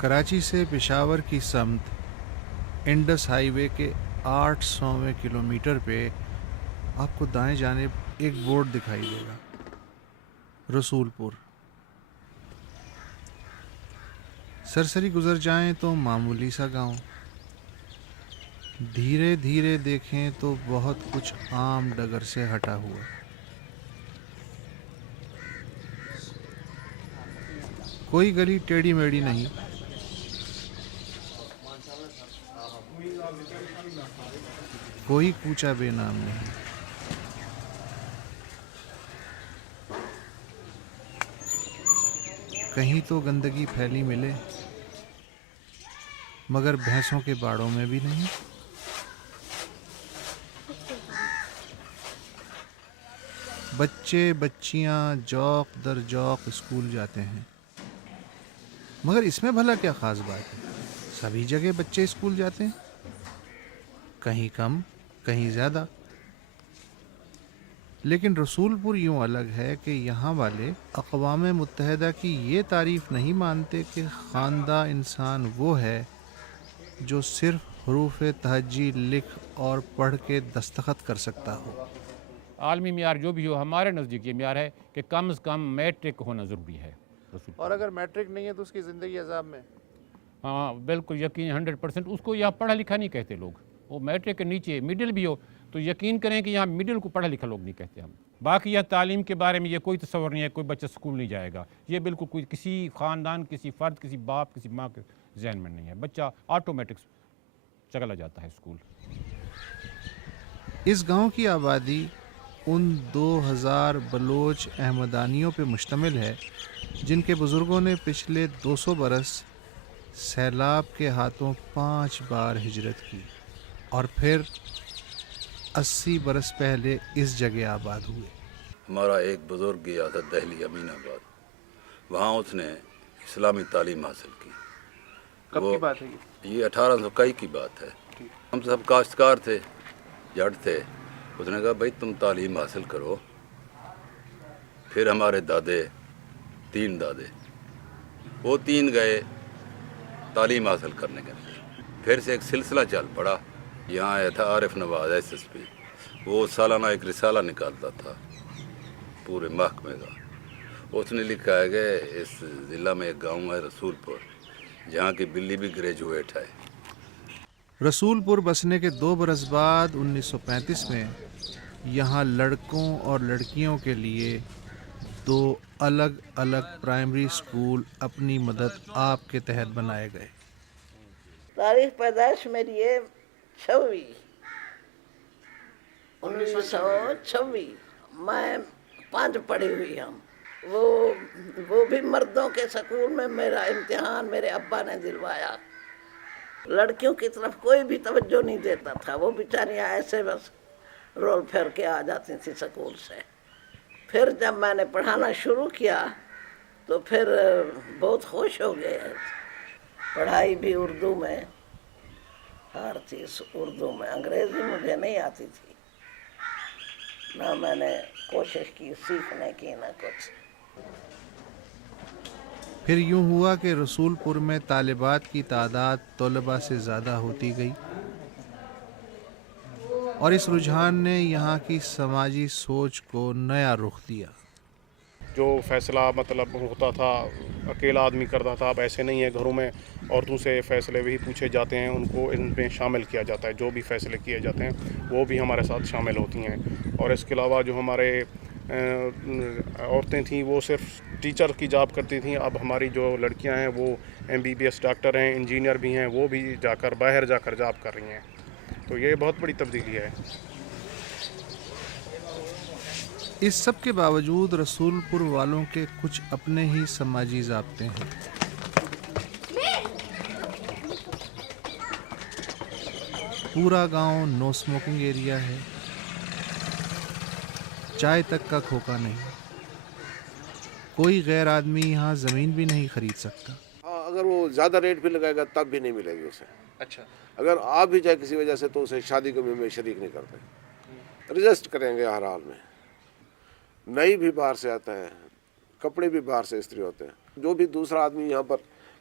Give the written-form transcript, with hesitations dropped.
کراچی سے پشاور کی سمت انڈس ہائی وے کے 800ویں کلومیٹر پہ آپ کو دائیں جانب ایک بورڈ دکھائی دے گا، رسول پور۔ سرسری گزر جائیں تو معمولی سا گاؤں، دھیرے دھیرے دیکھیں تو بہت کچھ عام ڈگر سے ہٹا ہوا۔ کوئی گلی ٹیڑھی میڑھی نہیں، کوئی کوچہ بے نام نہیں۔ کہیں تو گندگی پھیلی ملے، مگر بھینسوں کے باڑوں میں بھی نہیں۔ بچے بچیاں جوق در جوق اسکول جاتے ہیں، مگر اس میں بھلا کیا خاص بات ہے؟ سبھی جگہ بچے اسکول جاتے ہیں، کہیں کم کہیں زیادہ۔ لیکن رسول پور یوں الگ ہے کہ یہاں والے اقوام متحدہ کی یہ تعریف نہیں مانتے کہ خواندہ انسان وہ ہے جو صرف حروف تہجی لکھ اور پڑھ کے دستخط کر سکتا ہو۔ عالمی معیار جو بھی ہو، ہمارے نزدیک یہ معیار ہے کہ کم از کم میٹرک ہونا ضروری ہے۔ اور اگر میٹرک نہیں ہے تو اس کی زندگی عذاب میں؟ ہاں بالکل یقین 100%۔ اس کو یہاں پڑھا لکھا نہیں کہتے لوگ، وہ میٹرک کے نیچے مڈل بھی ہو تو یقین کریں کہ یہاں مڈل کو پڑھا لکھا لوگ نہیں کہتے ہم۔ باقی یہ تعلیم کے بارے میں یہ کوئی تصور نہیں ہے کوئی بچہ اسکول نہیں جائے گا، یہ بالکل کوئی کسی خاندان کسی فرد کسی باپ کسی ماں کے ذہن میں نہیں ہے، بچہ آٹومیٹک چلا جاتا ہے اسکول۔ اس گاؤں کی آبادی ان 2000 بلوچ احمدانیوں پہ مشتمل ہے جن کے بزرگوں نے پچھلے 200 برس سیلاب کے ہاتھوں 5 بار ہجرت کی اور پھر 80 برس پہلے اس جگہ آباد ہوئے۔ ہمارا ایک بزرگ گیا تھا دہلی امین آباد، وہاں اس نے اسلامی تعلیم حاصل کی۔ کب کی بات ہے یہ 1821 کی بات ہے۔ ہم سب کاشتکار تھے، جٹ تھے۔ اس نے کہا بھائی تم تعلیم حاصل کرو۔ پھر ہمارے دادے، 3 دادے، وہ 3 گئے تعلیم حاصل کرنے کے لیے۔ پھر سے ایک سلسلہ چل پڑا۔ یہاں آیا تھا عارف نواز SSP، وہ سالانہ ایک رسالہ نکالتا تھا پورے محکمے کا۔ اس نے لکھا ہے کہ اس ضلع میں ایک گاؤں ہے رسول پور، جہاں کی بلی بھی گریجویٹ ہے۔ رسول پور بسنے کے 2 برس بعد 1935 میں یہاں لڑکوں اور لڑکیوں کے لیے 2 الگ الگ پرائمری اسکول اپنی مدد آپ کے تحت بنائے گئے۔ تاریخ پیدائش میری ہے 1926۔ میں 5 پڑھی ہوئی ہوں۔ وہ بھی مردوں کے سکول میں میرا امتحان میرے ابا نے دلوایا۔ لڑکیوں کی طرف کوئی بھی توجہ نہیں دیتا تھا، وہ بیچاریاں ایسے بس رول پھیر کے آ جاتی تھی سکول سے۔ پھر جب میں نے پڑھانا شروع کیا تو پھر بہت خوش ہو گئے۔ پڑھائی بھی اردو میں، ہر چیز اردو میں، انگریزی مجھے نہیں آتی تھی، نہ میں نے کوشش کی سیکھنے کی نہ کچھ۔ پھر یوں ہوا کہ رسول پور میں طالبات کی تعداد طلباء سے زیادہ ہوتی گئی اور اس رجحان نے یہاں کی سماجی سوچ کو نیا رخ دیا۔ جو فیصلہ مطلب ہوتا تھا اکیلا آدمی کرتا تھا، اب ایسے نہیں ہے۔ گھروں میں عورتوں سے فیصلے بھی پوچھے جاتے ہیں، ان کو ان میں شامل کیا جاتا ہے۔ جو بھی فیصلے کیے جاتے ہیں وہ بھی ہمارے ساتھ شامل ہوتی ہیں۔ اور اس کے علاوہ جو ہمارے عورتیں تھیں وہ صرف ٹیچر کی جاب کرتی تھیں، اب ہماری جو لڑکیاں ہیں وہ MBBS ڈاکٹر ہیں، انجینئر بھی ہیں، وہ بھی باہر جا کر جاب کر رہی ہیں۔ تو یہ بہت بڑی تبدیلی ہے۔ اس سب کے باوجود رسول پور والوں کے کچھ اپنے ہی سماجی ضابطے ہیں۔ پورا گاؤں نو اسموکنگ ایریا ہے، چائے تک کا کھوکا نہیں، کوئی غیر آدمی یہاں زمین بھی نہیں خرید سکتا۔ اگر وہ زیادہ ریٹ بھی لگائے گا تب بھی نہیں ملے گی اسے۔ اچھا، اگر آ بھی جائے کسی وجہ سے تو اسے شادی کو بھی میں شریک نہیں کرتے، رجسٹ کریں گے ہر حال میں۔ نئی بھی باہر سے آتا ہے، کپڑے بھی باہر سے استری ہوتے ہیں۔ جو بھی دوسرا آدمی یہاں پر